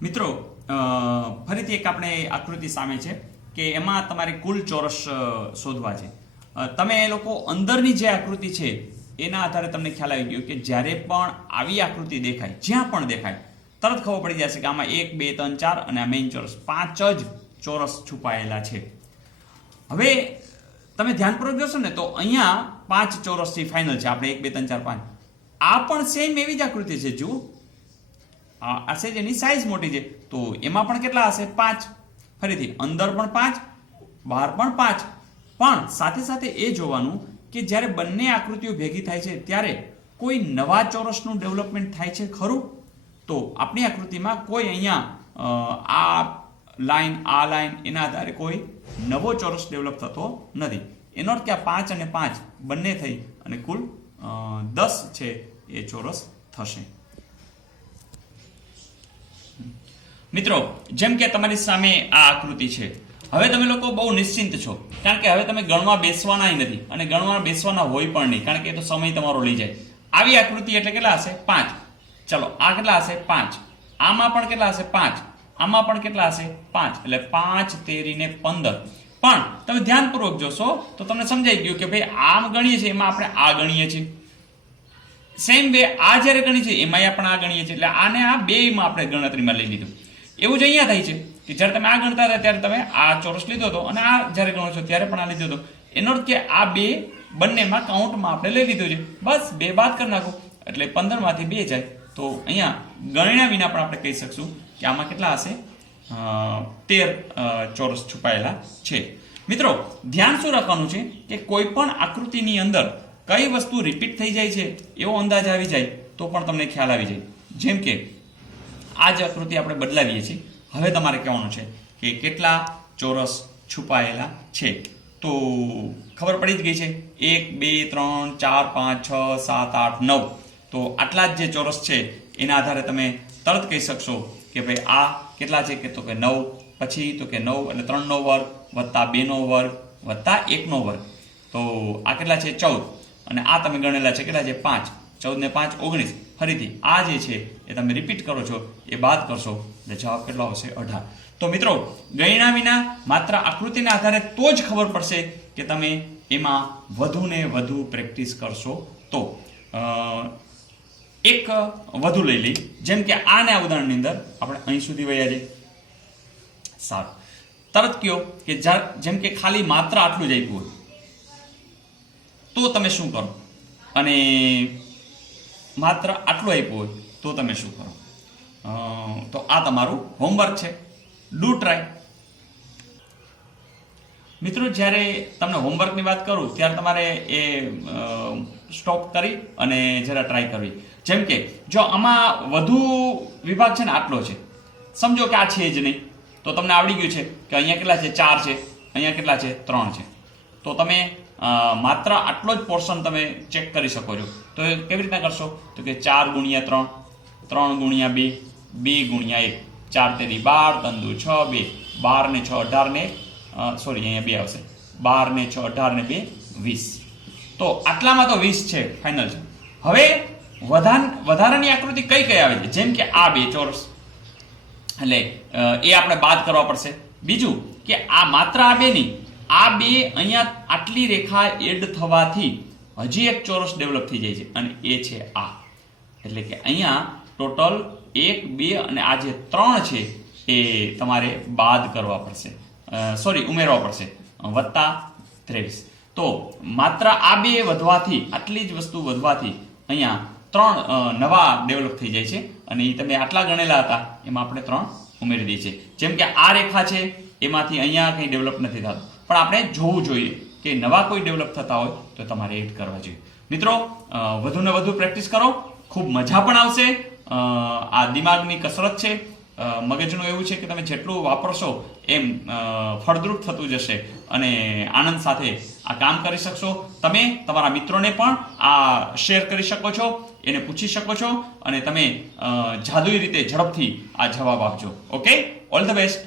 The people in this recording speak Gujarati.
મિત્રો ફરીથી એક આપણે આકૃતિ સામે છે કે એમાં તમારે કુલ ચોરસ શોધવા છે. તમે એ લોકો અંદરની જે આકૃતિ છે એના આધારે તમને ખ્યાલ આવી ગયો કે જ્યારે પણ આવી આકૃતિ દેખાય, જ્યાં પણ દેખાય, તરત ખબર પડી જશે કે આમાં 1 2 3 4 અને આ મેઇન ચોરસ 5 જ ચોરસ છુપાયેલા છે. હવે તમે ધ્યાનપૂર્વક જોશો ને તો અહીંયા 5 ચોરસથી ફાઇનલ છે. આપણે 1 2 3 4 5 આ પણ સેમ એવી જ આકૃતિ છે. જુઓ, આ છે જેની સાઈઝ મોટી છે તો એમાં પણ કેટલા હશે? 5. ફરીથી અંદર પણ 5, બહાર પણ 5. પણ સાથે સાથે એ જોવાનું કે જ્યારે બંને આકૃતિઓ ભેગી થાય છે ત્યારે કોઈ નવા ચોરસનું ડેવલપમેન્ટ થાય છે ખરું? તો આપણી આકૃતિમાં કોઈ અહીંયા આ લાઈન એના આધારે કોઈ નવો ચોરસ ડેવલપ થતો નથી. એનો અર્થ કે આ 5 અને 5 બંને થઈ અને કુલ 10 છે એ ચોરસ થશે. મિત્રો, જેમ કે તમારી સામે આ આકૃતિ છે, હવે તમે લોકો બહુ નિશ્ચિંત છો કારણ કે હવે તમે ગણવા બેસવાના નથી અને ગણવા બેસવાના હોય પણ નહીં કારણ કે એ તો સમય તમારો લઈ જાય. આવી આકૃતિ એટલે કેટલા હશે? 5. ચલો, આ કેટલા હશે? 5. આમાં પણ કેટલા હશે? 5. આમાં પણ કેટલા હશે? 5. એટલે 5 13 ને 15. પણ તમે ધ્યાનપૂર્વક જોશો તો તમને સમજાઈ ગયું કે ભાઈ આમ ગણીએ છીએ એમાં આપણે આ ગણીએ છીએ, સેમ વે આ જ્યારે ગણીએ છીએ એમાં આપણે આ ગણીએ છીએ, એટલે આને આ બેમાં આપણે ગણતરીમાં લઈ લીધું. એવું જ અહીંયા થાય છે કે જ્યારે તમે આ ગણતા હતા ત્યારે તમે આ ચોરસ લીધો હતો અને આ જ્યારે ગણો છો ત્યારે પણ આ લીધો હતો. એનો અર્થ કે આ બે બંનેમાં કાઉન્ટમાં આપણે લઈ લીધું છે. બસ 2 બાદ કરી નાખો એટલે 15 માંથી 2 જાય તો અહીંયા ગણ્યા વિના પણ આપણે કહી શકશું કે આમાં કેટલા હશે? 13 ચોરસ છુપાયેલા છે. મિત્રો, ધ્યાન શું રાખવાનું છે કે કોઈ પણ આકૃતિની અંદર કઈ વસ્તુ રિપીટ થઈ જાય છે એવો અંદાજ આવી જાય તો પણ તમને ખ્યાલ આવી જાય. જેમ કે આ જ આકૃતિ આપણે બદલાવીએ છીએ. હવે તમારે કહેવાનું છે કે કેટલા ચોરસ છુપાયેલા છે. તો ખબર પડી જ ગઈ છે, 1 2 3 4 5 6 7 8 9. તો આટલા જ જે ચોરસ છે એના આધારે તમે તરત કહી શકશો કે ભાઈ આ કેટલા છે? કે તો કે 9. પછી તો કે 9 એટલે 3 નો વર્ગ વત્તા 2 નો વર્ગ વત્તા 1 નો વર્ગ. તો આ કેટલા છે? 14. અને આ તમે ગણેલા છે કેટલા છે? 5. 14 ને 5 19. ફરીથી આ જે છે એ તમે રિપીટ કરો છો એ બાદ કરશો એટલે જવાબ કેટલો આવશે? 18. તો મિત્રો, ગણ્યા વિના માત્ર આકૃતિના આધારે તો જ ખબર પડશે કે તમે એમાં વધુ ને વધુ પ્રેક્ટિસ કરશો તો. એક વધુ લઈ લઈ, જેમ કે આને આ ઉદાહરણની અંદર આપણે અહીં સુધી વયા જઈએ. સારું, તરત કયો કે જેમ કે ખાલી માત્ર આટલું જ આપ્યું હોય તો તમે શું કરો, અને માત્ર આટલું આપ્યું હોય તો તમે શું કરો? તો આ તમારું હોમવર્ક છે. Do try. મિત્રો, જ્યારે તમને હોમવર્કની વાત કરું ત્યારે તમારે એ સ્ટોપ કરી અને જરા ટ્રાય કરવી. જેમ કે જો આમાં વધુ વિભાગ છે ને આટલો છે, સમજો કે આ છે જ નહીં, તો તમને આવડી ગયું છે કે અહીંયા કેટલા છે? 4 છે. અહીંયા કેટલા છે? 3 છે. તો તમે માત્ર આટલો જ પોર્શન તમે ચેક કરી શકો છો. તો કેવી રીતના કરશો? તો કે 4 ગુણ્યા 3, 3 ગુણ્યા 2, 2 ગુણ્યા 1, 4 તેરી 12, 3 દુ 6, 2, 12 ને 6 18 ને સોરી અહીંયા 2 આવશે. 12 ને 6 18 ને 2 20. તો આટલામાં તો 20 છે, ફાઇનલ છે. હવે વધારાની આકૃતિ કઈ આવે છે? જેમ કે આ 2 ચોરસ, એટલે એ આપણે બાદ કરવા પડશે. બીજું કે આ માત્ર આ 2 નહીં, આ 2 અહીંયા આટલી રેખા એડ થવાથી હજી એક ચોરસ ડેવલપ થઈ જાય છે અને એ છે આ. એટલે કે અહીંયા ટોટલ 1 2 અને આ જે 3 છે એ તમારે બાદ કરવા પડશે, સોરી ઉમેરવા પડશે, વત્તા 23. તો માત્ર આ 2 વધવાથી, આટલી જ વસ્તુ વધવાથી અહીંયા 3 નવા ડેવલપ થઈ જાય છે અને એ તમે આટલા ગણેલા હતા એમાં આપણે 3 ઉમેરી દઈએ છીએ. જેમ કે આ રેખા છે એમાંથી અહીંયા કંઈ ડેવલપ નથી થતું, પણ આપણે જોવું જોઈએ કે નવા કોઈ ડેવલપ થતા હોય તો તમારે એડ કરવા જોઈએ. મિત્રો, વધુ ને વધુ પ્રેક્ટિસ કરો, ખૂબ મજા પણ આવશે. આ દિમાગની કસરત છે, મગજનું એવું છે કે તમે જેટલું વાપરશો એમ ફળદ્રુપ થતું જશે અને આનંદ સાથે આ કામ કરી શકશો. તમે તમારા મિત્રોને પણ આ શેર કરી શકો છો, એને પૂછી શકો છો અને તમે જાદુઈ રીતે ઝડપથી આ જવાબ આપજો. Okay, all the best.